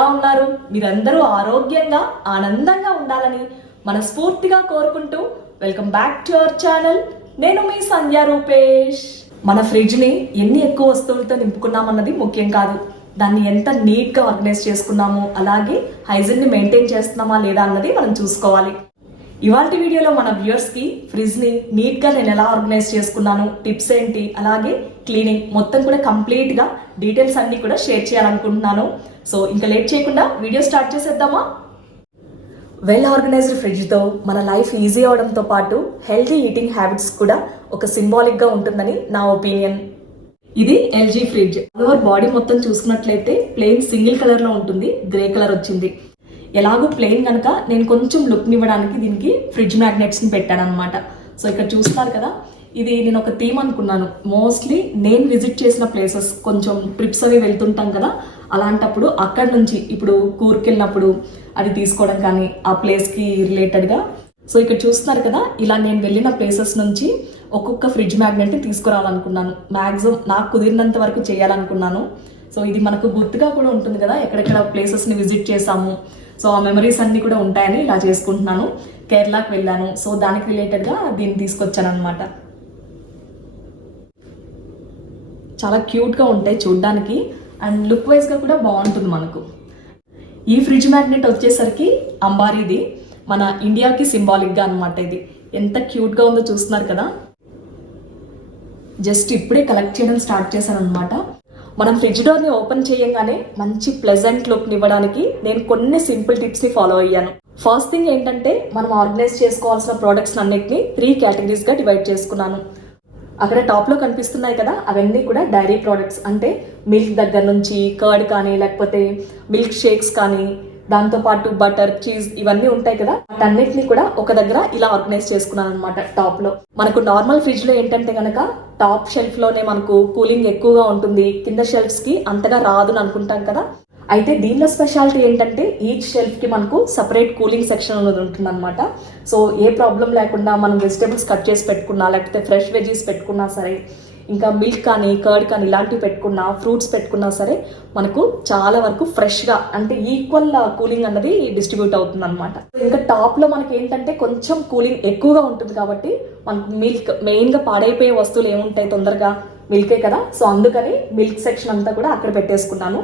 ఎలా ఉన్నారు? మీరందరూ ఆరోగ్యంగా ఆనందంగా ఉండాలని మనస్ఫూర్తిగా కోరుకుంటూ welcome back to our channel. నేను మీ సంధ్య రూపేష్. మన ఫ్రిడ్జ్ ని ఎన్ని ఎక్కువ వస్తువులతో నింపుకున్నామన్నది ముఖ్యం కాదు, దాన్ని ఎంత నీట్ గా ఆర్గనైజ్ చేసుకున్నాము, అలాగే హైజీన్ ని మెయింటైన్ చేస్తున్నామా లేదా అన్నది మనం చూసుకోవాలి. ఇవాల్టి వీడియోలో మన వ్యూయర్స్ కి ఫ్రిడ్జ్ ని నీట్ గా నేను ఎలా ఆర్గనైజ్ చేసుకున్నాను, టిప్స్ ఏంటి, అలాగే క్లీనింగ్ మొత్తం కూడా కంప్లీట్ గా డీటెయిల్స్ అన్ని కూడా షేర్ చేయాలనుకుంటున్నాను. సో ఇంకా లేట్ చేయకుండా వీడియో స్టార్ట్ చేసేద్దామా? వెల్ ఆర్గనైజ్డ్ ఫ్రిడ్జ్ తో మన లైఫ్ ఈజీ అవడంతో పాటు హెల్తీ ఈటింగ్ హ్యాబిట్స్ కూడా ఒక సింబాలిక్ గా ఉంటుందని నా ఒపీనియన్. ఇది ఎల్జీ ఫ్రిడ్జ్. ఓవర్ బాడీ మొత్తం చూసుకున్నట్లయితే ప్లెయిన్ సింగిల్ కలర్ లో ఉంటుంది, గ్రే కలర్ వచ్చింది. ఎలాగో ప్లెయిన్ కనుక నేను కొంచెం లుక్ ఇవ్వడానికి దీనికి ఫ్రిడ్జ్ మ్యాగ్నెట్స్ ని పెట్టాను అనమాట. సో ఇక్కడ చూస్తున్నారు కదా, ఇది నేను ఒక థీమ్ అనుకున్నాను. మోస్ట్లీ నేను విజిట్ చేసిన ప్లేసెస్, కొంచెం ట్రిప్స్ అవి వెళ్తుంటాం కదా, అలాంటప్పుడు అక్కడ నుంచి ఇప్పుడు కూర్కి వెళ్ళినప్పుడు అది తీసుకోవడం కానీ ఆ ప్లేస్కి రిలేటెడ్గా. సో ఇక్కడ చూస్తున్నారు కదా, ఇలా నేను వెళ్ళిన ప్లేసెస్ నుంచి ఒక్కొక్క ఫ్రిడ్జ్ మ్యాగ్నెట్ని తీసుకురావాలనుకున్నాను. మ్యాక్సిమం నాకు కుదిరినంత వరకు చేయాలనుకున్నాను. సో ఇది మనకు గుర్తుగా కూడా ఉంటుంది కదా, ఎక్కడెక్కడ ప్లేసెస్ని విజిట్ చేసాము. సో ఆ మెమరీస్ అన్నీ కూడా ఉంటాయని ఇలా చేసుకుంటున్నాను. కేరళకి వెళ్ళాను, సో దానికి రిలేటెడ్గా దీన్ని తీసుకొచ్చాను అనమాట. చాలా క్యూట్గా ఉంటాయి చూడ్డానికి, అండ్ లుక్ వైజ్గా కూడా బాగుంటుంది మనకు. ఈ ఫ్రిడ్జ్ మ్యాగ్నెట్ వచ్చేసరికి అంబారీది, మన ఇండియాకి సింబాలిక్గా అనమాట. ఇది ఎంత క్యూట్గా ఉందో చూస్తున్నారు కదా. జస్ట్ ఇప్పుడే కలెక్ట్ చేయడం స్టార్ట్ చేశాను అనమాట. మనం ఫ్రిడ్జ్ డోర్ని ఓపెన్ చేయగానే మంచి ప్లెజెంట్ లుక్ని ఇవ్వడానికి నేను కొన్ని సింపుల్ టిప్స్ని ఫాలో అయ్యాను. ఫస్ట్ థింగ్ ఏంటంటే, మనం ఆర్గనైజ్ చేసుకోవాల్సిన ప్రోడక్ట్స్ అన్నిటిని 3 కేటగిరీస్గా డివైడ్ చేసుకున్నాను. అక్కడ టాప్లో కనిపిస్తున్నాయి కదా, అవన్నీ కూడా డైరీ ప్రోడక్ట్స్. అంటే మిల్క్ దగ్గర నుంచి కర్డ్ కానీ, లేకపోతే మిల్క్ షేక్స్ కానీ, దాంతోపాటు బటర్, చీజ్ ఇవన్నీ ఉంటాయి కదా, వాటన్నిటిని కూడా ఒక దగ్గర ఇలా ఆర్గనైజ్ చేసుకున్నాను అనమాట. టాప్ లో మనకు నార్మల్ ఫ్రిడ్జ్ లో ఏంటంటే కనుక టాప్ షెల్ఫ్ లోనే మనకు కూలింగ్ ఎక్కువగా ఉంటుంది, కింద షెల్ఫ్స్ కి అంతగా రాదు అని అనుకుంటాం కదా. అయితే దీనిలో స్పెషాలిటీ ఏంటంటే, ఈచ్ షెల్ఫ్ కి మనకు సపరేట్ కూలింగ్ సెక్షన్ అనేది ఉంటుంది అనమాట. సో ఏ ప్రాబ్లం లేకుండా మనం వెజిటేబుల్స్ కట్ చేసి పెట్టుకున్నా, లేకపోతే ఫ్రెష్ వెజీస్ పెట్టుకున్నా సరే, ఇంకా మిల్క్ కానీ కర్డ్ కానీ ఇలాంటివి పెట్టుకున్నా, ఫ్రూట్స్ పెట్టుకున్నా సరే, మనకు చాలా వరకు ఫ్రెష్గా అంటే ఈక్వల్ కూలింగ్ అన్నది డిస్ట్రిబ్యూట్ అవుతుంది అనమాట. ఇంకా టాప్లో మనకి ఏంటంటే కొంచెం కూలింగ్ ఎక్కువగా ఉంటుంది కాబట్టి మనకు మిల్క్ మెయిన్గా పాడైపోయే వస్తువులు ఏముంటాయి తొందరగా, మిల్కే కదా. సో అందుకని మిల్క్ సెక్షన్ అంతా కూడా అక్కడ పెట్టేసుకున్నాను.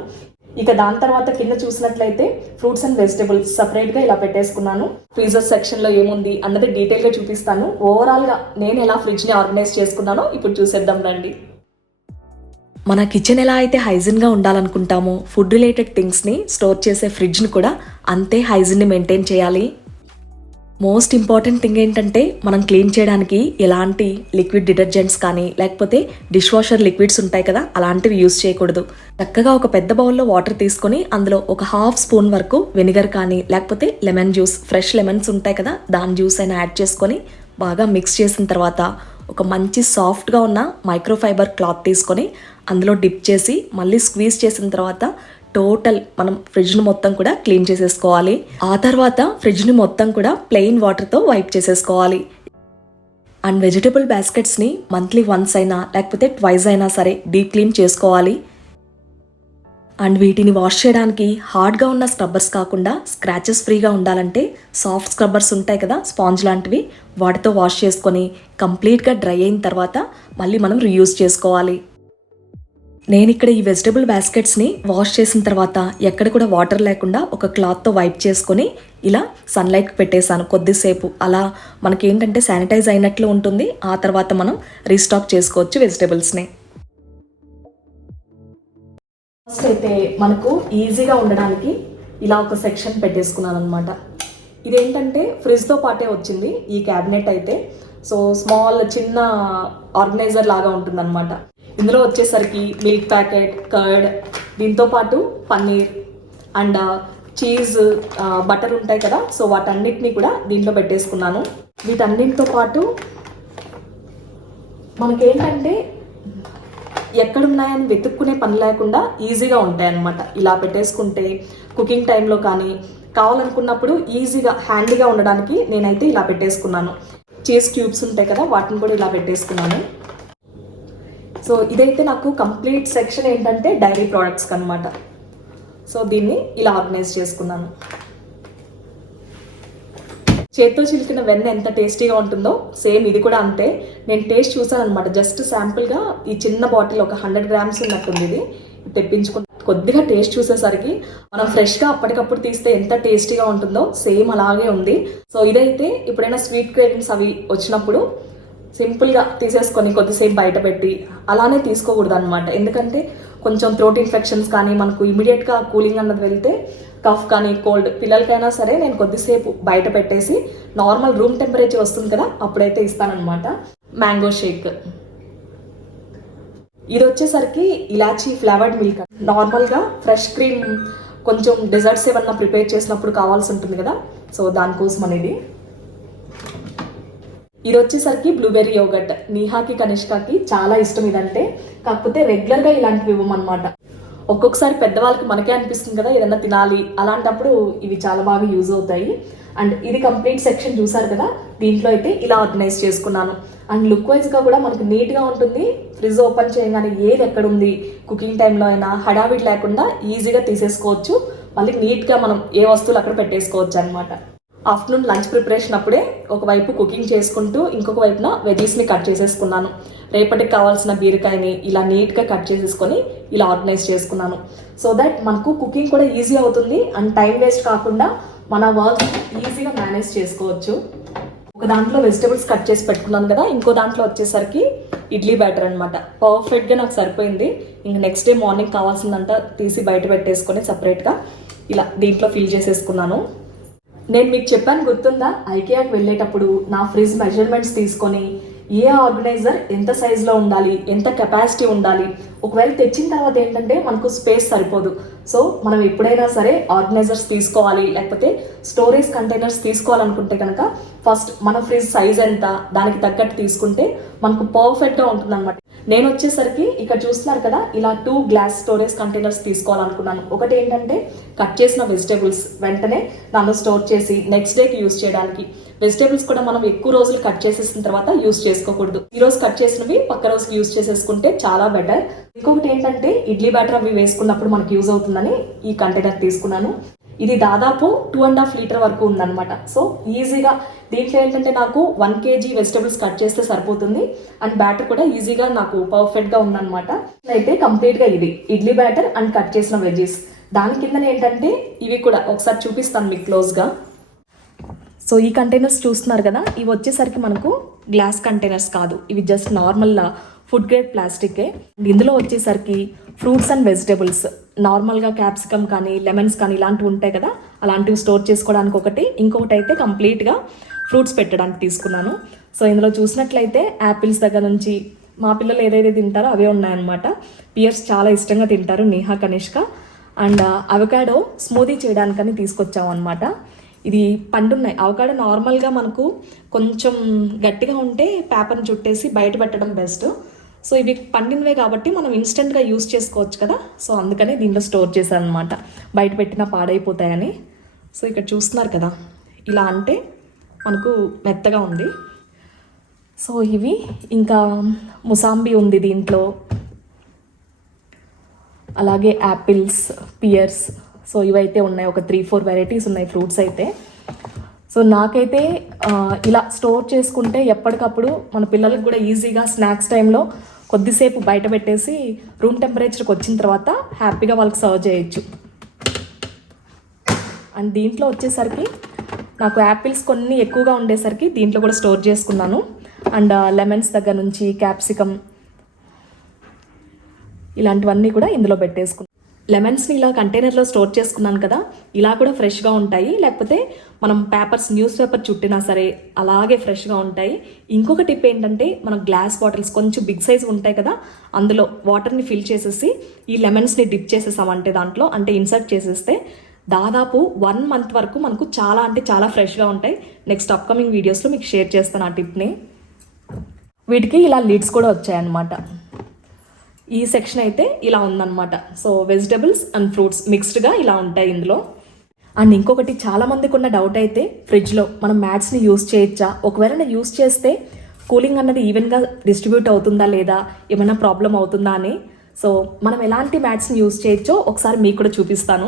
ఇక దాని తర్వాత కింద చూసినట్లయితే ఫ్రూట్స్ అండ్ వెజిటేబుల్స్ సపరేట్గా ఇలా పెట్టేసుకున్నాను. ఫ్రీజర్ సెక్షన్లో ఏముంది అన్నది డీటెయిల్గా చూపిస్తాను. ఓవరాల్గా నేను ఎలా ఫ్రిడ్జ్ని ఆర్గనైజ్ చేసుకున్నానో ఇప్పుడు చూసేద్దాం రండి. మన కిచెన్ ఎలా అయితే హైజీన్గా ఉండాలనుకుంటామో, ఫుడ్ రిలేటెడ్ థింగ్స్ని స్టోర్ చేసే ఫ్రిడ్జ్ని కూడా అంతే హైజీన్ని మెయింటైన్ చేయాలి. మోస్ట్ ఇంపార్టెంట్ థింగ్ ఏంటంటే, మనం క్లీన్ చేయడానికి ఎలాంటి లిక్విడ్ డిటర్జెంట్స్ కానీ, లేకపోతే డిష్ వాషర్ లిక్విడ్స్ ఉంటాయి కదా, అలాంటివి యూజ్ చేయకూడదు. చక్కగా ఒక పెద్ద బౌల్లో వాటర్ తీసుకొని అందులో ఒక 1/2 స్పూన్ వరకు వెనిగర్ కానీ, లేకపోతే లెమన్ జ్యూస్, ఫ్రెష్ లెమన్స్ ఉంటాయి కదా, దాని జ్యూస్ అయినా యాడ్ చేసుకొని బాగా మిక్స్ చేసిన తర్వాత ఒక మంచి సాఫ్ట్గా ఉన్న మైక్రోఫైబర్ క్లాత్ తీసుకొని అందులో డిప్ చేసి మళ్ళీ స్క్వీజ్ చేసిన తర్వాత టోటల్ మనం ఫ్రిడ్జ్ని మొత్తం కూడా క్లీన్ చేసేసుకోవాలి. ఆ తర్వాత ఫ్రిడ్జ్ని మొత్తం కూడా ప్లెయిన్ వాటర్తో వైప్ చేసేసుకోవాలి. అండ్ వెజిటబుల్ బాస్కెట్స్ని మంత్లీ వన్స్ అయినా లేకపోతే ట్వైస్ అయినా సరే డీప్ క్లీన్ చేసుకోవాలి. అండ్ వీటిని వాష్ చేయడానికి హార్డ్గా ఉన్న స్క్రబ్బర్స్ కాకుండా స్క్రాచెస్ ఫ్రీగా ఉండాలంటే సాఫ్ట్ స్క్రబ్బర్స్ ఉంటాయి కదా, స్పాంజ్ లాంటివి, వాటితో వాష్ చేసుకొని కంప్లీట్గా డ్రై అయిన తర్వాత మళ్ళీ మనం రీయూజ్ చేసుకోవాలి. నేను ఇక్కడ ఈ వెజిటబుల్ బాస్కెట్స్ని వాష్ చేసిన తర్వాత ఎక్కడ కూడా వాటర్ లేకుండా ఒక క్లాత్తో వైప్ చేసుకొని ఇలా సన్లైట్కి పెట్టేశాను కొద్దిసేపు. అలా మనకేంటంటే శానిటైజ్ అయినట్లు ఉంటుంది. ఆ తర్వాత మనం రీస్టాక్ చేసుకోవచ్చు వెజిటబుల్స్ని. ఫస్ట్ అయితే మనకు ఈజీగా ఉండడానికి ఇలా ఒక సెక్షన్ పెట్టేసుకున్నాను అనమాట. ఇదేంటంటే ఫ్రిడ్జ్తో పాటే వచ్చింది ఈ క్యాబినెట్ అయితే. సో స్మాల్ చిన్న ఆర్గనైజర్ లాగా ఉంటుంది అనమాట. ఇందులో వచ్చేసరికి మిల్క్ ప్యాకెట్, కర్డ్, దీంతో పాటు పన్నీర్ అండ్ చీజ్, బటర్ ఉంటాయి కదా, సో వాటన్నిటిని కూడా దీంట్లో పెట్టేసుకున్నాను. వీటన్నిటితో పాటు మనకేంటంటే ఎక్కడున్నాయని వెతుక్కునే పని లేకుండా ఈజీగా ఉంటాయి అన్నమాట. ఇలా పెట్టేసుకుంటే కుకింగ్ టైంలో కానీ కావాలనుకున్నప్పుడు ఈజీగా హ్యాండీగా ఉండడానికి నేనైతే ఇలా పెట్టేసుకున్నాను. చీజ్ క్యూబ్స్ ఉంటాయి కదా, వాటిని కూడా ఇలా పెట్టేసుకున్నాను. సో ఇదైతే నాకు కంప్లీట్ సెక్షన్ ఏంటంటే డైరీ ప్రోడక్ట్స్కి అనమాట. సో దీన్ని ఇలా ఆర్గనైజ్ చేసుకున్నాను. చేత్తో చిలికిన వెన్న ఎంత టేస్టీగా ఉంటుందో సేమ్ ఇది కూడా అంతే. నేను టేస్ట్ చూసాను అనమాట. జస్ట్ శాంపుల్గా ఈ చిన్న బాటిల్ ఒక 100 grams ఉన్నట్టుంది. ఇది తెప్పించుకుని కొద్దిగా టేస్ట్ చూసేసరికి మనం ఫ్రెష్గా అప్పటికప్పుడు తీస్తే ఎంత టేస్టీగా ఉంటుందో సేమ్ అలాగే ఉంది. సో ఇదైతే ఎప్పుడైనా స్వీట్ క్రేవింగ్స్ అవి వచ్చినప్పుడు సింపుల్గా తీసేసుకొని కొద్దిసేపు బయట పెట్టి అలానే తీసుకోకూడదు అనమాట. ఎందుకంటే కొంచెం థ్రోట్ ఇన్ఫెక్షన్స్ కానీ మనకు ఇమీడియట్గా కూలింగ్ అన్నది వెళ్తే కఫ్ కానీ కోల్డ్ పిల్లలకైనా సరే నేను కొద్దిసేపు బయట పెట్టేసి నార్మల్ రూమ్ టెంపరేచర్ వస్తుంది కదా అప్పుడైతే ఇస్తానన్నమాట. మ్యాంగో షేక్ ఇది వచ్చేసరికి ఇలాచీ ఫ్లేవర్డ్ మిల్క్. నార్మల్గా ఫ్రెష్ క్రీమ్ కొంచెం డెజర్ట్స్ ఏమన్నా ప్రిపేర్ చేసినప్పుడు కావాల్సి ఉంటుంది కదా, సో దానికోసం అనేది. ఇది వచ్చేసరికి బ్లూబెర్రీ యోగర్ట్. నీహాకి కనిష్కకి చాలా ఇష్టం ఇదంటే, కాకపోతే రెగ్యులర్గా ఇలాంటివి ఇవ్వమన్నమాట. ఒక్కొక్కసారి పెద్దవాళ్ళకి మనకే అనిపిస్తుంది కదా ఏదన్నా తినాలి, అలాంటప్పుడు ఇవి చాలా బాగా యూజ్ అవుతాయి. అండ్ ఇది కంప్లీట్ సెక్షన్ చూసారు కదా, దీంట్లో అయితే ఇలా ఆర్గనైజ్ చేసుకున్నాను. అండ్ లుక్ వైజ్గా కూడా మనకు నీట్గా ఉంటుంది. ఫ్రిడ్జ్ ఓపెన్ చేయగానే ఏది ఎక్కడ ఉంది, కుకింగ్ టైంలో అయినా హడావిడి లేకుండా ఈజీగా తీసేసుకోవచ్చు. మళ్ళీ నీట్గా మనం ఏ వస్తువులు అక్కడ పెట్టేసుకోవచ్చు అనమాట. ఆఫ్టర్నూన్ లంచ్ ప్రిపరేషన్ అప్పుడే ఒకవైపు కుకింగ్ చేసుకుంటూ ఇంకొక వైపున వెజీస్ని కట్ చేసేసుకున్నాను. రేపటికి కావాల్సిన బీరకాయని ఇలా నీట్గా కట్ చేసేసుకొని ఇలా ఆర్గనైజ్ చేసుకున్నాను. సో దట్ మనకు కుకింగ్ కూడా ఈజీ అవుతుంది అండ్ టైం వేస్ట్ కాకుండా మన వర్క్ ఈజీగా మేనేజ్ చేసుకోవచ్చు. ఒక దాంట్లో వెజిటబుల్స్ కట్ చేసి పెట్టుకున్నాను కదా, ఇంకో దాంట్లో వచ్చేసరికి ఇడ్లీ బ్యాటర్ అనమాట. పర్ఫెక్ట్గా నాకు సరిపోయింది. ఇంక నెక్స్ట్ డే మార్నింగ్ కావాల్సిందంతా తీసి బయట పెట్టేసుకొని సపరేట్గా ఇలా దీంట్లో ఫిల్ చేసేసుకున్నాను. నేను మీకు చెప్పాను గుర్తుందా, ఐకియాకి వెళ్ళేటప్పుడు నా ఫ్రిడ్జ్ మెజర్మెంట్స్ తీసుకొని ఏ ఆర్గనైజర్ ఎంత సైజులో ఉండాలి, ఎంత కెపాసిటీ ఉండాలి, ఒకవేళ తెచ్చిన తర్వాత ఏంటంటే మనకు స్పేస్ సరిపోదు. సో మనం ఎప్పుడైనా సరే ఆర్గనైజర్స్ తీసుకోవాలి లేకపోతే స్టోరేజ్ కంటైనర్స్ తీసుకోవాలనుకుంటే కనుక ఫస్ట్ మన ఫ్రిడ్జ్ సైజ్ ఎంత దానికి తగ్గట్టు తీసుకుంటే మనకు పర్ఫెక్ట్గా ఉంటుంది అనమాట. నేను వచ్చేసరికి ఇక్కడ చూస్తున్నారు కదా, ఇలా 2 గ్లాస్ స్టోరేజ్ కంటైనర్స్ తీసుకోవాలనుకున్నాను. ఒకటి ఏంటంటే కట్ చేసిన వెజిటేబుల్స్ వెంటనే దానిలో స్టోర్ చేసి నెక్స్ట్ డేకి యూజ్ చేయడానికి. వెజిటేబుల్స్ కూడా మనం ఎక్కువ రోజులు కట్ చేసేసిన తర్వాత యూజ్ చేసుకోకూడదు. ఈ రోజు కట్ చేసినవి పక్క రోజుకి యూజ్ చేసేసుకుంటే చాలా బెటర్. ఇంకొకటి ఏంటంటే ఇడ్లీ బ్యాటర్ అవి వేసుకున్నప్పుడు మనకు యూజ్ అవుతుందని ఈ కంటైనర్ తీసుకున్నాను. ఇది దాదాపు 2.5 లీటర్ వరకు ఉందన్నమాట. సో ఈజీగా దీంట్లో ఏంటంటే నాకు 1 kg వెజిటబుల్స్ కట్ చేస్తే సరిపోతుంది అండ్ బ్యాటర్ కూడా ఈజీగా నాకు పర్ఫెక్ట్గా ఉందన్నమాట. అయితే కంప్లీట్గా ఇది ఇడ్లీ బ్యాటర్ అండ్ కట్ చేసిన వెజీస్. దాని కింద ఏంటంటే ఇవి కూడా ఒకసారి చూపిస్తాను మీకు క్లోజ్గా. సో ఈ కంటైనర్స్ చూస్తున్నారు కదా, ఇవి వచ్చేసరికి మనకు గ్లాస్ కంటైనర్స్ కాదు, ఇవి జస్ట్ నార్మల్ ఫుడ్ గ్రేడ్ ప్లాస్టికే. ఇందులో వచ్చేసరికి ఫ్రూట్స్ అండ్ వెజిటేబుల్స్ నార్మల్గా క్యాప్సికమ్ కానీ లెమన్స్ కానీ ఇలాంటివి ఉంటాయి కదా, అలాంటివి స్టోర్ చేసుకోవడానికి ఒకటి, ఇంకొకటి అయితే కంప్లీట్గా ఫ్రూట్స్ పెట్టడానికి తీసుకున్నాను. సో ఇందులో చూసినట్లయితే యాపిల్స్ దగ్గర నుంచి మా పిల్లలు ఏదైతే తింటారో అవే ఉన్నాయన్నమాట. పియర్స్ చాలా ఇష్టంగా తింటారు Neha Kanishka. And avocado smoothie చేయడానికని తీసుకొచ్చాము అనమాట. ఇది పండున్నాయి. అవకాడో నార్మల్గా మనకు కొంచెం గట్టిగా ఉంటే పేపర్ని చుట్టేసి బయట పెట్టడం బెస్ట్. సో ఇవి పండినవే కాబట్టి మనం ఇన్స్టెంట్గా యూస్ చేసుకోవచ్చు కదా, సో అందుకని దీంట్లో స్టోర్ చేశాను అనమాట, బయట పెట్టినా పాడైపోతాయని. సో ఇక్కడ చూస్తున్నారు కదా, ఇలా అంటే మనకు మెత్తగా ఉంది. సో ఇవి ఇంకా ముసాంబీ ఉంది దీంట్లో, అలాగే యాపిల్స్, పియర్స్. సో ఇవైతే ఉన్నాయి, ఒక 3-4 వెరైటీస్ ఉన్నాయి ఫ్రూట్స్ అయితే. సో నాకైతే ఇలా స్టోర్ చేసుకుంటే ఎప్పటికప్పుడు మన పిల్లలకు కూడా ఈజీగా స్నాక్స్ టైంలో కొద్దిసేపు బయట పెట్టేసి రూమ్ టెంపరేచర్కి వచ్చిన తర్వాత హ్యాపీగా వాళ్ళకి సర్వ్ చేయొచ్చు. అండ్ దీంట్లో వచ్చేసరికి నాకు యాపిల్స్ కొన్ని ఎక్కువగా ఉండేసరికి దీంట్లో కూడా స్టోర్ చేసుకున్నాను. అండ్ లెమన్స్ దగ్గర నుంచి క్యాప్సికమ్ ఇలాంటివన్నీ కూడా ఇందులో పెట్టేసుకున్నాను. లెమన్స్ని ఇలా కంటైనర్లో స్టోర్ చేసుకున్నాను కదా, ఇలా కూడా ఫ్రెష్గా ఉంటాయి. లేకపోతే మనం న్యూస్ పేపర్ చుట్టినా సరే అలాగే ఫ్రెష్గా ఉంటాయి. ఇంకొక టిప్ ఏంటంటే, మనం గ్లాస్ బాటిల్స్ కొంచెం బిగ్ సైజ్ ఉంటాయి కదా, అందులో వాటర్ని ఫిల్ చేసేసి ఈ లెమన్స్ని డిప్ చేసేసామంటే దాంట్లో అంటే ఇన్సర్ట్ చేసేస్తే దాదాపు 1 month వరకు మనకు చాలా అంటే చాలా ఫ్రెష్గా ఉంటాయి. నెక్స్ట్ అప్కమింగ్ వీడియోస్లో మీకు షేర్ చేస్తాను ఆ టిప్ని. వీటికి ఇలా లిడ్స్ కూడా వచ్చాయన్నమాట. ఈ సెక్షన్ అయితే ఇలా ఉందన్నమాట. సో వెజిటబుల్స్ అండ్ ఫ్రూట్స్ మిక్స్డ్గా ఇలా ఉంటాయి ఇందులో. అండ్ ఇంకొకటి చాలా మందికి ఉన్న డౌట్ అయితే, ఫ్రిడ్జ్లో మనం మ్యాట్స్ని యూస్ చేయొచ్చా, ఒకవేళ యూస్ చేస్తే కూలింగ్ అన్నది ఈవెన్గా డిస్ట్రిబ్యూట్ అవుతుందా లేదా, ఏమైనా ప్రాబ్లం అవుతుందా అని. సో మనం ఎలాంటి మ్యాట్స్ని యూజ్ చేయొచ్చో ఒకసారి మీకు కూడా చూపిస్తాను.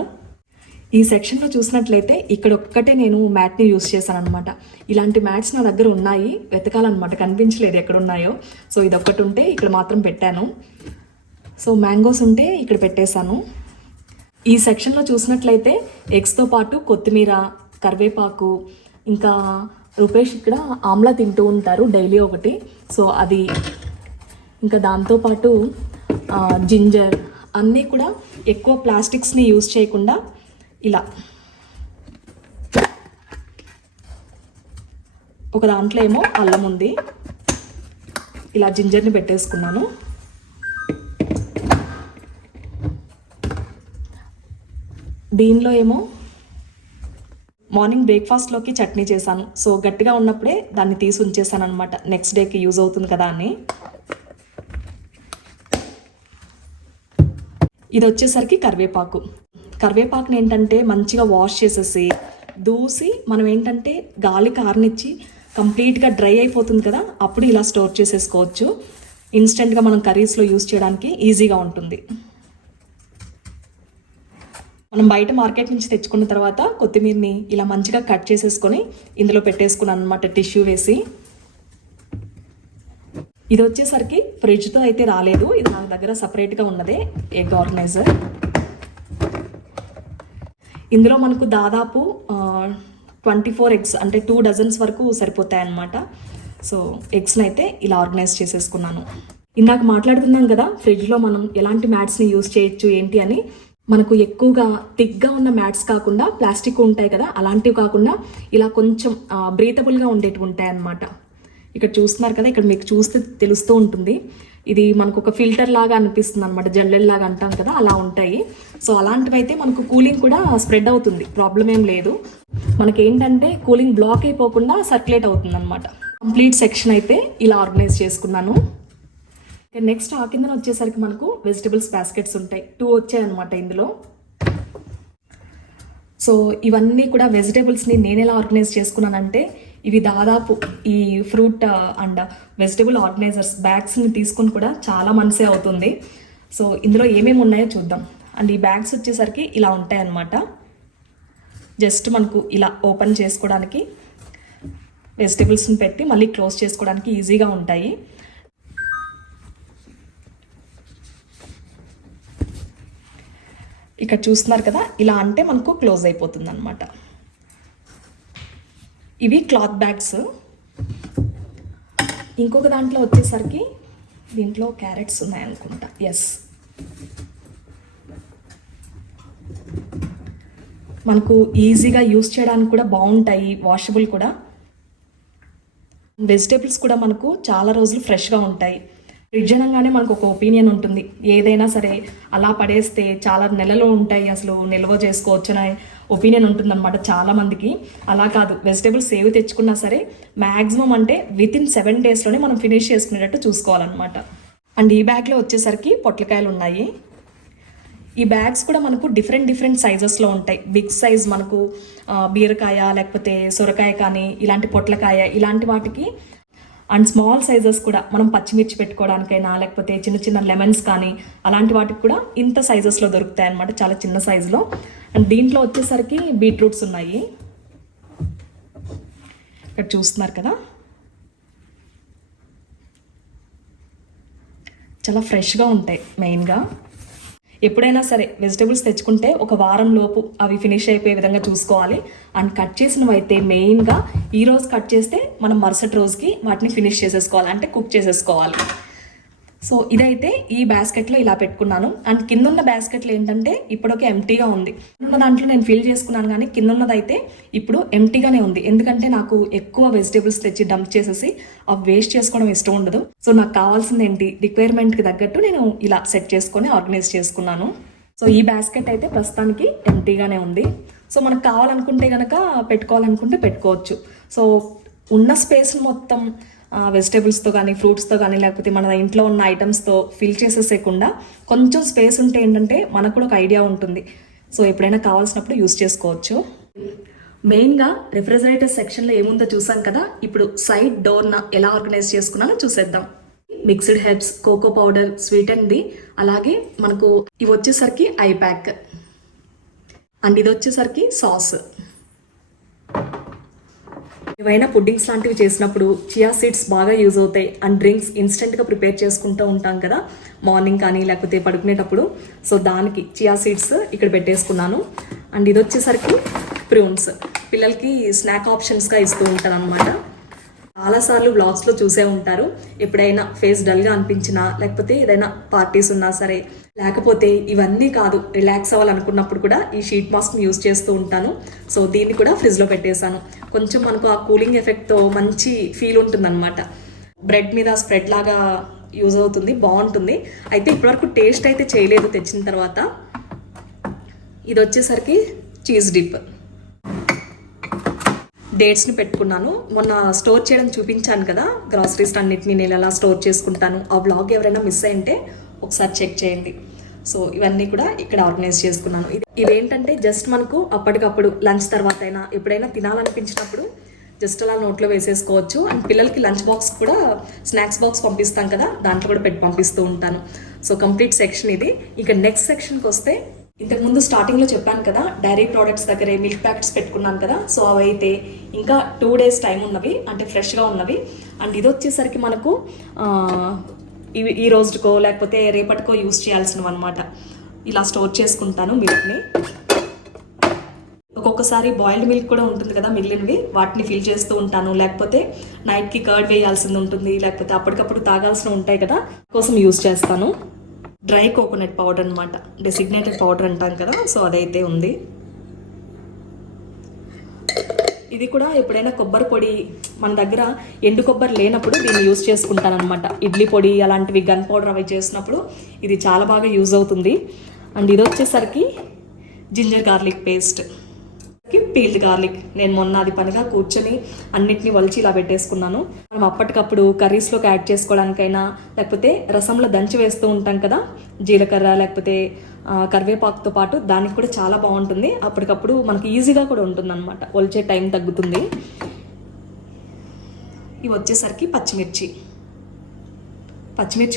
ఈ సెక్షన్లో చూసినట్లయితే ఇక్కడ ఒక్కటే నేను మ్యాట్ని యూజ్ చేశాను అనమాట. ఇలాంటి మ్యాట్స్ నా దగ్గర ఉన్నాయి, వెతకాలన్నమాట, కనిపించలేదు ఎక్కడ ఉన్నాయో. సో ఇదొక్కటి ఉంటే ఇక్కడ మాత్రం పెట్టాను. సో మ్యాంగోస్ ఉంటే ఇక్కడ పెట్టేశాను. ఈ సెక్షన్లో చూసినట్లయితే ఎగ్స్తో పాటు కొత్తిమీర, కరివేపాకు, ఇంకా రూపేష్ ఇక్కడ ఆమ్లా తింటూ ఉంటారు డైలీ ఒకటి, సో అది, ఇంకా దాంతోపాటు జింజర్, అన్నీ కూడా ఎక్కువ ప్లాస్టిక్స్ని యూజ్ చేయకుండా ఇలా ఒక దాంట్లో ఏమో అల్లం ఉంది, ఇలా జింజర్ని పెట్టేసుకున్నాను. దీనిలో ఏమో మార్నింగ్ బ్రేక్ఫాస్ట్లోకి చట్నీ చేశాను. సో గట్టిగా ఉన్నప్పుడే దాన్ని తీసి ఉంచేసాను అనమాట, నెక్స్ట్ డేకి యూజ్ అవుతుంది కదా అని. ఇది వచ్చేసరికి కరివేపాకుని ఏంటంటే మంచిగా వాష్ చేసేసి దూసి మనం ఏంటంటే గాలి కారనిచ్చి కంప్లీట్గా డ్రై అయిపోతుంది కదా, అప్పుడు ఇలా స్టోర్ చేసేసుకోవచ్చు. ఇన్స్టెంట్గా మనం కర్రీస్లో యూజ్ చేయడానికి ఈజీగా ఉంటుంది. మనం బయట మార్కెట్ నుంచి తెచ్చుకున్న తర్వాత కొత్తిమీరని ఇలా మంచిగా కట్ చేసేసుకొని ఇందులో పెట్టేసుకున్నాను అనమాట, టిష్యూ వేసి. ఇది వచ్చేసరికి ఫ్రిడ్జ్తో అయితే రాలేదు, ఇది నా దగ్గర సపరేట్గా ఉన్నదే ఎగ్ ఆర్గనైజర్. ఇందులో మనకు దాదాపు 24 ఎగ్స్ అంటే 2 డజన్స్ వరకు సరిపోతాయి అన్నమాట. సో ఎగ్స్ని అయితే ఇలా ఆర్గనైజ్ చేసేసుకున్నాను. ఇందాక మాట్లాడుతున్నాం కదా ఫ్రిడ్జ్లో మనం ఎలాంటి మ్యాట్స్ని యూజ్ చేయొచ్చు ఏంటి అని. మనకు ఎక్కువగా థిక్గా ఉన్న మ్యాట్స్ కాకుండా ప్లాస్టిక్ ఉంటాయి కదా, అలాంటివి కాకుండా ఇలా కొంచెం బ్రీతబుల్గా ఉండేటివి ఉంటాయి అన్నమాట. ఇక్కడ చూస్తున్నారు కదా, ఇక్కడ మీకు చూస్తే తెలుస్తూ ఉంటుంది. ఇది మనకు ఒక ఫిల్టర్ లాగా అనిపిస్తుంది అనమాట, జల్లెల్ లాగా అంటాం కదా, అలా ఉంటాయి. సో అలాంటివి అయితే మనకు కూలింగ్ కూడా స్ప్రెడ్ అవుతుంది, ప్రాబ్లం ఏం లేదు. మనకి ఏంటంటే కూలింగ్ బ్లాక్ అయిపోకుండా సర్క్యులేట్ అవుతుంది అనమాట. కంప్లీట్ సెక్షన్ అయితే ఇలా ఆర్గనైజ్ చేసుకున్నాను. నెక్స్ట్ ఆ కిందన వచ్చేసరికి మనకు వెజిటబుల్స్ బాస్కెట్స్ ఉంటాయి, 2 వచ్చాయన్నమాట ఇందులో. సో ఇవన్నీ కూడా వెజిటేబుల్స్ని నేను ఎలా ఆర్గనైజ్ చేసుకున్నానంటే, ఇవి దాదాపు ఈ ఫ్రూట్ అండ్ వెజిటేబుల్ ఆర్గనైజర్స్ బ్యాగ్స్ని తీసుకుని కూడా చాలా మంత్సే అవుతుంది. సో ఇందులో ఏమేమి ఉన్నాయో చూద్దాం. అండ్ ఈ బ్యాగ్స్ వచ్చేసరికి ఇలా ఉంటాయి అన్నమాట. జస్ట్ మనకు ఇలా ఓపెన్ చేసుకోవడానికి, వెజిటేబుల్స్ని పెట్టి మళ్ళీ క్లోజ్ చేసుకోవడానికి ఈజీగా ఉంటాయి. ఇక్కడ చూస్తున్నారు కదా, ఇలా అంటే మనకు క్లోజ్ అయిపోతుంది అనమాట. ఇవి క్లాత్ బ్యాగ్స్. ఇంకొక దాంట్లో వచ్చేసరికి దీంట్లో క్యారెట్స్ ఉన్నాయనుకుంటా, ఎస్. మనకు ఈజీగా యూస్ చేయడానికి కూడా బాగుంటాయి, వాషబుల్ కూడా. వెజిటేబుల్స్ కూడా మనకు చాలా రోజులు ఫ్రెష్గా ఉంటాయి. ఫ్రిడ్జ్ అనగానే మనకు ఒక ఒపీనియన్ ఉంటుంది, ఏదైనా సరే అలా పడేస్తే చాలా నెలలో ఉంటాయి, అసలు నిల్వ చేసుకోవచ్చు అనే ఒపీనియన్ ఉంటుందన్నమాట చాలామందికి. అలా కాదు, వెజిటేబుల్స్ ఏవి తెచ్చుకున్నా సరే మ్యాక్సిమం అంటే వితిన్ 7 డేస్లోనే మనం ఫినిష్ చేసుకునేటట్టు చూసుకోవాలన్నమాట. అండ్ ఈ బ్యాగ్లో వచ్చేసరికి పొట్లకాయలు ఉన్నాయి. ఈ బ్యాగ్స్ కూడా మనకు డిఫరెంట్ సైజెస్లో ఉంటాయి. బిగ్ సైజ్ మనకు బీరకాయ లేకపోతే సొరకాయ కానీ ఇలాంటి పొట్లకాయ ఇలాంటి వాటికి, అండ్ స్మాల్ సైజెస్ కూడా మనం పచ్చిమిర్చి పెట్టుకోవడానికైనా లేకపోతే చిన్న లెమన్స్ కానీ అలాంటి వాటికి కూడా ఇంత సైజెస్లో దొరుకుతాయి అన్నమాట, చాలా చిన్న సైజులో. అండ్ దీంట్లో వచ్చేసరికి బీట్రూట్స్ ఉన్నాయి, ఇక్కడ చూస్తున్నారు కదా, చాలా ఫ్రెష్గా ఉంటాయి. మెయిన్గా ఎప్పుడైనా సరే వెజిటేబుల్స్ తెచ్చుకుంటే ఒక వారం లోపు అవి ఫినిష్ అయిపోయే విధంగా చూసుకోవాలి. అండ్ కట్ చేసినవి అయితే మెయిన్గా ఈరోజు కట్ చేస్తే మనం మరుసటి రోజుకి వాటిని ఫినిష్ చేసేసుకోవాలి, అంటే కుక్ చేసేసుకోవాలి. సో ఇదైతే ఈ బాస్కెట్లో ఇలా పెట్టుకున్నాను. అండ్ కింద ఉన్న బాస్కెట్లో ఏంటంటే ఇప్పటికే ఎంటీగా ఉంది. ఉన్న దాంట్లో నేను ఫిల్ చేసుకున్నాను, కానీ కింద ఉన్నదైతే ఇప్పుడు ఎంటీగానే ఉంది. ఎందుకంటే నాకు ఎక్కువ వెజిటేబుల్స్ తెచ్చి డంప్ చేసేసి అవి వేస్ట్ చేసుకోవడం ఇష్టం ఉండదు. సో నాకు కావాల్సింది ఏంటి, రిక్వైర్మెంట్కి తగ్గట్టు నేను ఇలా సెట్ చేసుకొని ఆర్గనైజ్ చేసుకున్నాను. సో ఈ బాస్కెట్ అయితే ప్రస్తుతానికి ఎంటీగానే ఉంది. సో మనకు కావాలనుకుంటే కనుక పెట్టుకోవాలనుకుంటే పెట్టుకోవచ్చు. సో ఉన్న స్పేస్ మొత్తం వెజిటేబుల్స్తో కానీ ఫ్రూట్స్తో కానీ లేకపోతే మన ఇంట్లో ఉన్న ఐటమ్స్తో ఫిల్ చేసేసేయకుండా కొంచెం స్పేస్ ఉంటే ఏంటంటే మనకు కూడా ఒక ఐడియా ఉంటుంది. సో ఎప్పుడైనా కావాల్సినప్పుడు యూస్ చేసుకోవచ్చు. మెయిన్గా రిఫ్రిజిరేటర్ సెక్షన్లో ఏముందో చూసాం కదా, ఇప్పుడు సైడ్ డోర్న ఎలా ఆర్గనైజ్ చేసుకున్నానో చూసేద్దాం. మిక్స్డ్ హెర్బ్స్, కోకో పౌడర్, స్వీటెన్ది, అలాగే మనకు ఇవి వచ్చేసరికి ఐ ప్యాక్ అండ్ ఇది వచ్చేసరికి సాస్. ఏవైనా పుడ్డింగ్స్ లాంటివి చేసినప్పుడు చియా సీడ్స్ బాగా యూజ్ అవుతాయి. అండ్ డ్రింక్స్ ఇన్స్టెంట్గా ప్రిపేర్ చేసుకుంటూ ఉంటాం కదా మార్నింగ్ కానీ లేకపోతే పడుకునేటప్పుడు. సో దానికి చియా సీడ్స్ ఇక్కడ పెట్టేసుకున్నాను. అండ్ ఇది వచ్చేసరికి ప్రూన్స్, పిల్లలకి స్నాక్ ఆప్షన్స్గా ఇస్తూ ఉంటాను అనమాట. చాలాసార్లు వ్లాగ్స్లో చూసే ఉంటారు. ఎప్పుడైనా ఫేస్ డల్గా అనిపించినా, లేకపోతే ఏదైనా పార్టీస్ ఉన్నా సరే, లేకపోతే ఇవన్నీ కాదు రిలాక్స్ అవ్వాలనుకున్నప్పుడు కూడా ఈ షీట్ మాస్క్ని యూజ్ చేస్తూ ఉంటాను. సో దీన్ని కూడా ఫ్రిడ్జ్లో పెట్టేశాను. కొంచెం మనకు ఆ కూలింగ్ ఎఫెక్ట్తో మంచి ఫీల్ ఉంటుందన్నమాట. బ్రెడ్ మీద స్ప్రెడ్ లాగా యూజ్ అవుతుంది, బాగుంటుంది. అయితే ఇప్పటివరకు టేస్ట్ అయితే చేయలేదు తెచ్చిన తర్వాత. ఇది వచ్చేసరికి చీజ్ డిప్. డేట్స్ని పెట్టుకున్నాను. మొన్న స్టోర్ చేయడం చూపించాను కదా, గ్రాసరీస్ అన్నిటిని నేను ఎలా స్టోర్ చేసుకుంటాను. ఆ వ్లాగ్ ఎవరైనా మిస్ అయింటే ఒకసారి చెక్ చేయండి. సో ఇవన్నీ కూడా ఇక్కడ ఆర్గనైజ్ చేసుకున్నాను. ఇవేంటంటే జస్ట్ మనకు అప్పటికప్పుడు లంచ్ తర్వాత అయినా ఎప్పుడైనా తినాలనిపించినప్పుడు జస్ట్ అలా నోట్లో వేసేసుకోవచ్చు. అండ్ పిల్లలకి లంచ్ బాక్స్ కూడా స్నాక్స్ బాక్స్ పంపిస్తాం కదా, దాంట్లో కూడా పెట్టి పంపిస్తూ ఉంటాను. సో కంప్లీట్ సెక్షన్ ఇది. ఇక నెక్స్ట్ సెక్షన్కి వస్తే, ఇంతకుముందు స్టార్టింగ్లో చెప్పాను కదా డైరీ ప్రోడక్ట్స్ దగ్గరే మిల్క్ ప్యాకెట్స్ పెట్టుకున్నాను కదా. సో అవైతే ఇంకా 2 days టైం ఉన్నవి, అంటే ఫ్రెష్గా ఉన్నవి. అండ్ ఇది వచ్చేసరికి మనకు ఇవి ఈ రోజుకో లేకపోతే రేపటికో యూస్ చేయాల్సినవి అనమాట. ఇలా స్టోర్ చేసుకుంటాను మిల్క్ని. ఒక్కొక్కసారి బాయిల్డ్ మిల్క్ కూడా ఉంటుంది కదా మిగిలినవి, వాటిని ఫిల్ చేస్తూ ఉంటాను. లేకపోతే నైట్కి కర్డ్ వేయాల్సింది ఉంటుంది, లేకపోతే అప్పటికప్పుడు తాగాల్సిన ఉంటాయి కదా, కోసం యూస్ చేస్తాను. డ్రై కోకోనట్ పౌడర్ అనమాట, డెసిగ్నేటెడ్ పౌడర్ అంటాం కదా. సో అదైతే ఉంది. ఇది కూడా ఎప్పుడైనా కొబ్బరి పొడి మన దగ్గర ఎండు కొబ్బరి లేనప్పుడు దీన్ని యూజ్ చేసుకుంటాను అనమాట. ఇడ్లీ పొడి అలాంటివి, గన్ పౌడర్ అవి చేసినప్పుడు ఇది చాలా బాగా యూజ్ అవుతుంది. అండ్ ఇది వచ్చేసరికి ginger garlic paste, peeled garlic. నేను మొన్న అది పనిగా కూర్చొని అన్నిటిని వలిచి ఇలా పెట్టేసుకున్నాను. మనం అప్పటికప్పుడు కర్రీస్లోకి యాడ్ చేసుకోవడానికైనా, లేకపోతే రసంలో దంచి వేస్తూ ఉంటాం కదా జీలకర్ర, లేకపోతే కరివేపాకుతో పాటు, దానికి కూడా చాలా బాగుంటుంది. అప్పటికప్పుడు మనకి ఈజీగా కూడా ఉంటుంది అనమాట, ఒలిచే టైం తగ్గుతుంది. ఇవి వచ్చేసరికి పచ్చిమిర్చి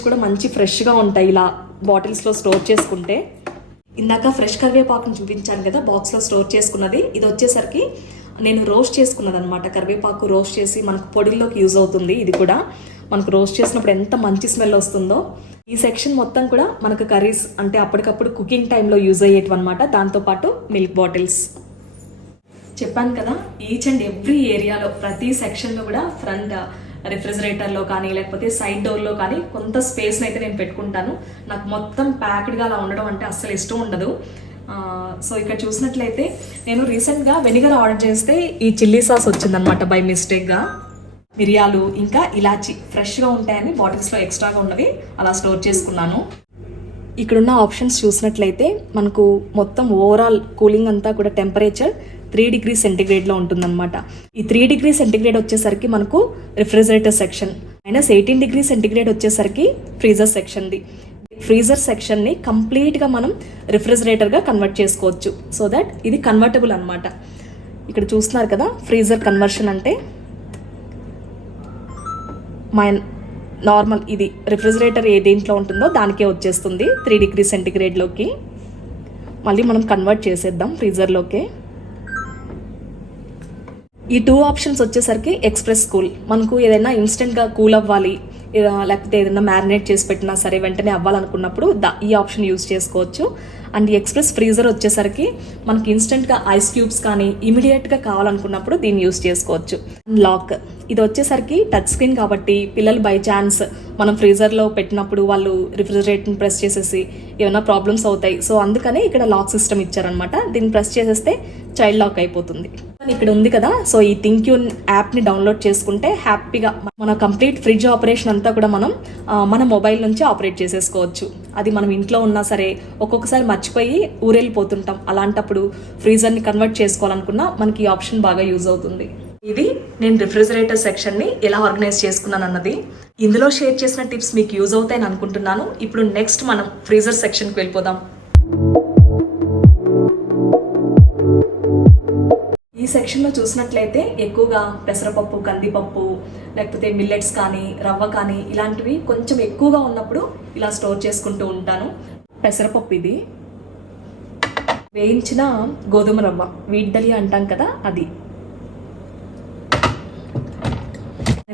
కూడా మంచి ఫ్రెష్గా ఉంటాయి ఇలా బాటిల్స్లో స్టోర్ చేసుకుంటే. ఇందాక ఫ్రెష్ కరివేపాకుని చూపించాను కదా బాక్స్లో స్టోర్ చేసుకున్నది. ఇది వచ్చేసరికి నేను రోస్ట్ చేసుకున్నది అనమాట. కరివేపాకు రోస్ట్ చేసి మనకు పొడిల్లోకి యూజ్ అవుతుంది. ఇది కూడా మనకు రోస్ట్ చేసినప్పుడు ఎంత మంచి స్మెల్ వస్తుందో. ఈ సెక్షన్ మొత్తం కూడా మనకు కర్రీస్ అంటే అప్పటికప్పుడు కుకింగ్ టైంలో యూజ్ అయ్యేటివి అనమాట. దాంతోపాటు మిల్క్ బాటిల్స్. చెప్పాను కదా ఈచ్ అండ్ ఎవ్రీ ఏరియాలో ప్రతి సెక్షన్లో కూడా ఫ్రంట్ రిఫ్రిజిరేటర్లో కానీ లేకపోతే సైడ్ డోర్లో కానీ కొంత స్పేస్ని అయితే నేను పెట్టుకుంటాను. నాకు మొత్తం ప్యాక్డ్గా అలా ఉండడం అంటే అస్సలు ఇష్టం ఉండదు. సో ఇక్కడ చూసినట్లయితే నేను రీసెంట్గా వెనిగర్ ఆర్డర్ చేస్తే ఈ చిల్లీ సాస్ వచ్చిందనమాట బై మిస్టేక్గా. మిరియాలు ఇంకా ఇలాచి ఫ్రెష్గా ఉంటాయని బాటిల్స్లో ఎక్స్ట్రాగా ఉన్నవి అలా స్టోర్ చేసుకున్నాను. ఇక్కడున్న ఆప్షన్స్ చూసినట్లయితే మనకు మొత్తం ఓవరాల్ కూలింగ్ అంతా కూడా టెంపరేచర్ 3 degrees సెంటిగ్రేడ్లో ఉంటుందన్నమాట. ఈ 3 degrees సెంటిగ్రేడ్ వచ్చేసరికి మనకు రిఫ్రిజిరేటర్ సెక్షన్, -18 degrees సెంటిగ్రేడ్ వచ్చేసరికి ఫ్రీజర్ సెక్షన్ది. ఫ్రీజర్ సెక్షన్ని కంప్లీట్గా మనం రిఫ్రిజిరేటర్గా కన్వర్ట్ చేసుకోవచ్చు. సో దట్ ఇది కన్వర్టబుల్ అనమాట. ఇక్కడ చూస్తున్నారు కదా ఫ్రీజర్ కన్వర్షన్ అంటే నార్మల్ ఇది రిఫ్రిజిరేటర్ ఏ దేంట్లో ఉంటుందో దానికే వచ్చేస్తుంది 3 degrees సెంటిగ్రేడ్లోకి. మళ్ళీ మనం కన్వర్ట్ చేసేద్దాం ఫ్రీజర్లోకి. ఈ 2 ఆప్షన్స్ వచ్చేసరికి ఎక్స్ప్రెస్ కూల్, మనకు ఏదైనా ఇన్స్టెంట్గా కూల్ అవ్వాలి, లేకపోతే ఏదైనా మ్యారినేట్ చేసి పెట్టినా సరే వెంటనే అవ్వాలనుకున్నప్పుడు ఈ ఆప్షన్ యూజ్ చేసుకోవచ్చు. అండ్ ఈ ఎక్స్ప్రెస్ ఫ్రీజర్ వచ్చేసరికి మనకి ఇన్స్టెంట్గా ఐస్ క్యూబ్స్ కానీ ఇమీడియట్గా కావాలనుకున్నప్పుడు దీన్ని యూజ్ చేసుకోవచ్చు. లాక్ ఇది వచ్చేసరికి టచ్ స్క్రీన్ కాబట్టి పిల్లలు బై ఛాన్స్ మనం ఫ్రీజర్లో పెట్టినప్పుడు వాళ్ళు రిఫ్రిజిరేటర్ని ప్రెస్ చేసేసి ఏమైనా ప్రాబ్లమ్స్ అవుతాయి. సో అందుకనే ఇక్కడ లాక్ సిస్టమ్ ఇచ్చారనమాట. దీన్ని ప్రెస్ చేసేస్తే చైల్డ్ లాక్ అయిపోతుంది. ఇక్కడ ఉంది కదా, సో ఈ థింక్యూన్ యాప్ని డౌన్లోడ్ చేసుకుంటే హ్యాపీగా మన కంప్లీట్ ఫ్రిడ్జ్ ఆపరేషన్ అంతా కూడా మనం మన మొబైల్ నుంచి ఆపరేట్ చేసేసుకోవచ్చు. అది మనం ఇంట్లో ఉన్నా సరే ఒక్కొక్కసారి మర్చిపోయి ఊరెళ్ళిపోతుంటాం. అలాంటప్పుడు ఫ్రీజర్ని కన్వర్ట్ చేసుకోవాలనుకున్నా మనకి ఈ ఆప్షన్ బాగా యూజ్ అవుతుంది. ఇది నేను రిఫ్రిజిరేటర్ సెక్షన్ని ఎలా ఆర్గనైజ్ చేసుకున్నాను అన్నది. ఇందులో షేర్ చేసిన టిప్స్ మీకు యూజ్ అవుతాయని అనుకుంటున్నాను. ఇప్పుడు నెక్స్ట్ మనం ఫ్రీజర్ సెక్షన్కి వెళ్ళిపోదాం. ఈ ఈ సెక్షన్లో చూసినట్లయితే ఎక్కువగా పెసరపప్పు, కందిపప్పు, లేకపోతే మిల్లెట్స్ కానీ, రవ్వ కానీ ఇలాంటివి కొంచెం ఎక్కువగా ఉన్నప్పుడు ఇలా స్టోర్ చేసుకుంటూ ఉంటాను. పెసరపప్పు ఇది, వేయించిన గోధుమ రవ్వ, వీట్ దలియా అంటాం కదా అది.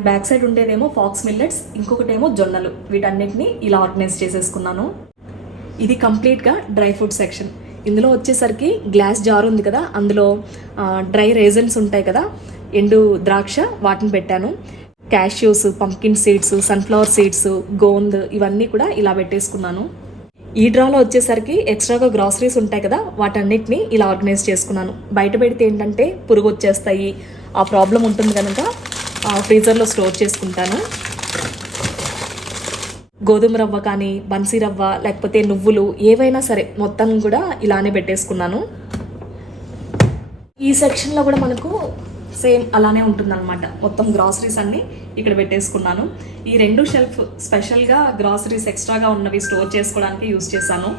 బ్యాక్ సైడ్ ఉండేదేమో ఫాక్స్ మిల్లెట్స్, ఇంకొకటేమో జొన్నలు. వీటన్నిటిని ఇలా ఆర్గనైజ్ చేసేసుకున్నాను. ఇది కంప్లీట్గా డ్రై ఫ్రూట్ సెక్షన్. ఇందులో వచ్చేసరికి గ్లాస్ జార్ ఉంది కదా, అందులో డ్రై రేజన్స్ ఉంటాయి కదా, ఎండు ద్రాక్ష, వాటిని పెట్టాను. Cashews, pumpkin seeds, sunflower seeds, gond ఇవన్నీ కూడా ఇలా పెట్టేసుకున్నాను. ఈ డ్రాలో వచ్చేసరికి ఎక్స్ట్రాగా గ్రాసరీస్ ఉంటాయి కదా, వాటన్నిటిని ఇలా ఆర్గనైజ్ చేసుకున్నాను. బయట పెడితే ఏంటంటే పురుగు వచ్చేస్తాయి, ఆ ప్రాబ్లం ఉంటుంది కనుక ఫ్రీజర్లో స్టోర్ చేసుకుంటాను. గోధుమ రవ్వ కానీ, బన్సీ రవ్వ, లేకపోతే నువ్వులు ఏవైనా సరే మొత్తం కూడా ఇలానే పెట్టేసుకున్నాను. ఈ సెక్షన్లో కూడా మనకు సేమ్ అలానే ఉంటుందన్నమాట. మొత్తం గ్రాసరీస్ అన్నీ ఇక్కడ పెట్టేసుకున్నాను. ఈ 2 షెల్ఫ్ స్పెషల్గా గ్రాసరీస్ ఎక్స్ట్రాగా ఉన్నవి స్టోర్ చేసుకోవడానికి యూజ్ చేశాను.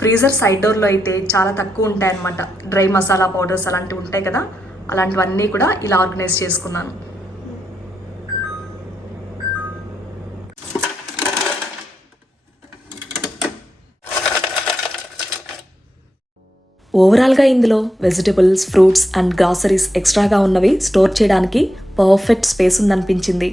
ఫ్రీజర్ సైడ్ డోర్లో అయితే చాలా తక్కువ ఉంటాయి అన్నమాట. డ్రై మసాలా పౌడర్స్ అలాంటివి ఉంటాయి కదా, అలాంటివన్నీ కూడా ఇలా ఆర్గనైజ్ చేసుకున్నాను. ఓవరాల్గా ఇందులో వెజిటబుల్స్, ఫ్రూట్స్ అండ్ గ్రాసరీస్ ఎక్స్ట్రాగా ఉన్నవి స్టోర్ చేయడానికి పర్ఫెక్ట్ స్పేస్ ఉందనిపించింది.